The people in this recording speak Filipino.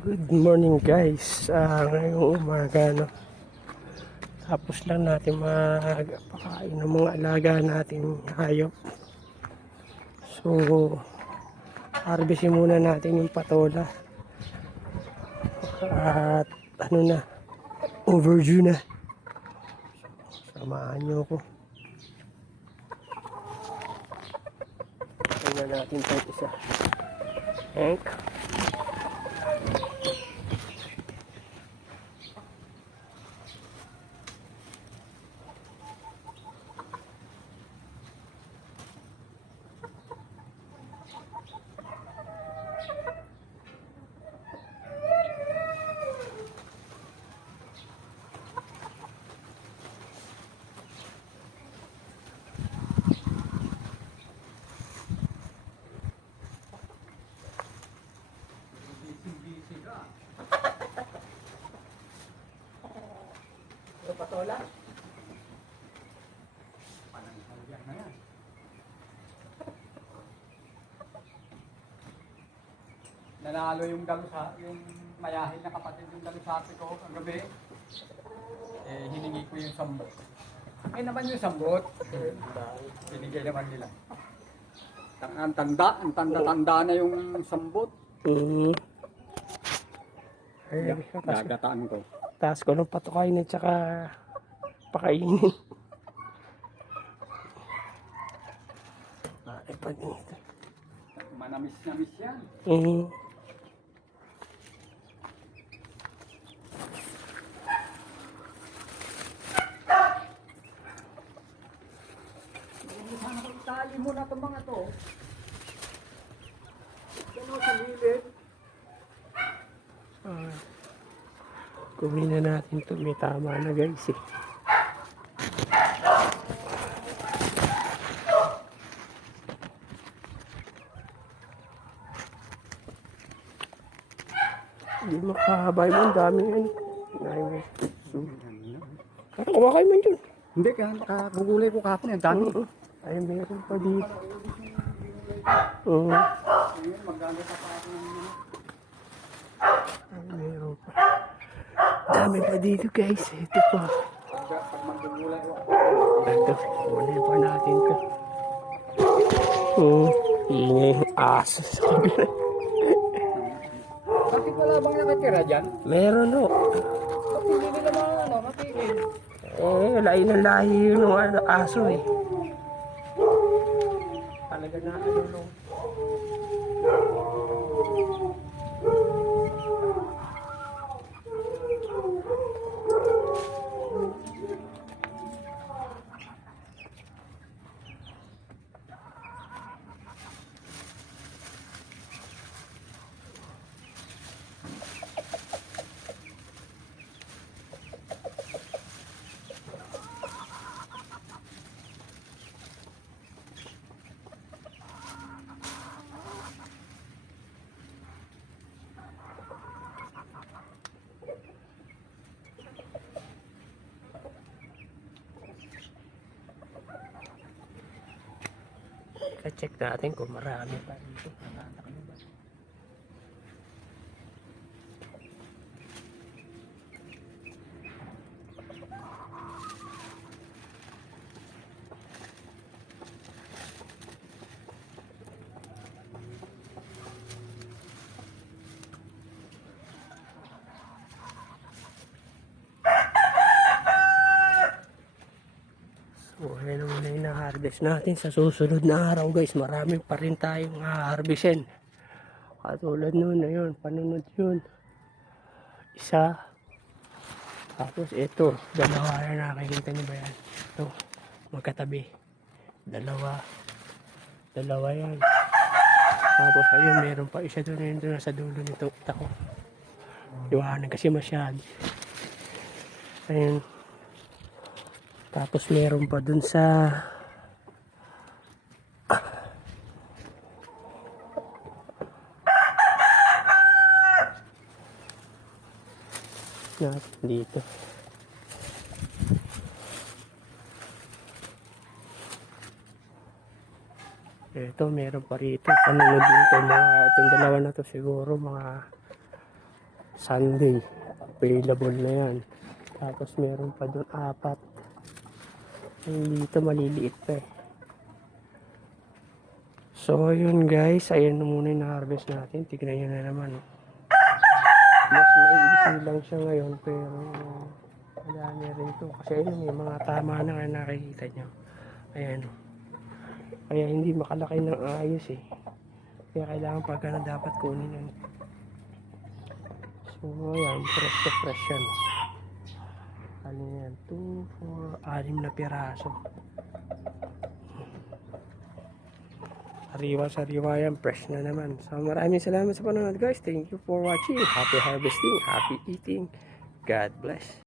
Good morning guys. Ah, ngayong umaga no. Tapos lang natin magpakain ng mga alaga natin hayop. So, harvestin muna natin yung patola. At ano na, overdue na. Samahan nyo ako. Tingnan natin ito isa. Hank. Patola? Nanalo yung galusa, yung mayahin na kapatid yung galusate ko ang gabi. Eh, hiningi ko yung sambot. Eh naman yung sambot. Binigay naman nila. Ang tanda, ang tanda-tanda na yung sambot. Mm. Ay, Gagataan ko. Taas ko ng patukain at saka pakainin. Ay, pa dito. Manamis-namis yan. Mm. Itali mo na itong mga to. Kumin na natin ito. May tama na guys eh. Hindi makahabay mo. Ang dami yan. Ay, may Ano, kumakain mo dyan. Hindi, kaya kakagulay ko kapon. Ang dami. Ay, meron pa dito. Oo. Ngayon, Ay, meron pa. Dami pa dito guys. Ito ko. Ito. Kunin pa natin to. Oo. Ingay yung aso sa kabila. Bakit wala bang nakatira dyan? Meron o. Hindi nila mga ano, matigil? Eh, lahi ng lahi yun ng ano, aso eh. Talaga na ano no. Check natin kung marami pa dito. Natatakbo ba? So, ayan naman na yung na-harvest natin. Sa susunod na araw guys, marami pa rin tayong ha-harvestin. Katulad nun, ayun, panunod yun. Isa. Tapos ito, dalawa na nakikita niyo ba yan? Ito, magkatabi. Dalawa. Dalawa yan. Tapos ayun, meron pa isa doon, yun doon sa dulo nito. Tako. Liwanag kasi masyado. Ayun. Tapos meron pa dun sa natin dito. Ito, meron pa rito. Panunod dito. Mga, itong dalawa na to siguro, mga Sunday. Available na yan. Tapos meron pa doon apat. Yung dito maliliit pa eh. So, yun guys. Ayan na muna yung harvest natin. Tignan nyo na naman. oh. Mas maiksi lang siya ngayon. Pero, madami rin to. Kasi ayun, may mga tama na nga nakikita nyo. Ayan. Kaya hindi makalaki ng ayos eh. Kaya kailangan pagka na dapat kunin yan. So, ayan. Fresh to fresh yan. Ano yan? 2, 4, 6 na piraso. Sariwa, sariwa yan. Fresh na naman. So, maraming salamat sa panonood guys. Thank you for watching. Happy harvesting. Happy eating. God bless.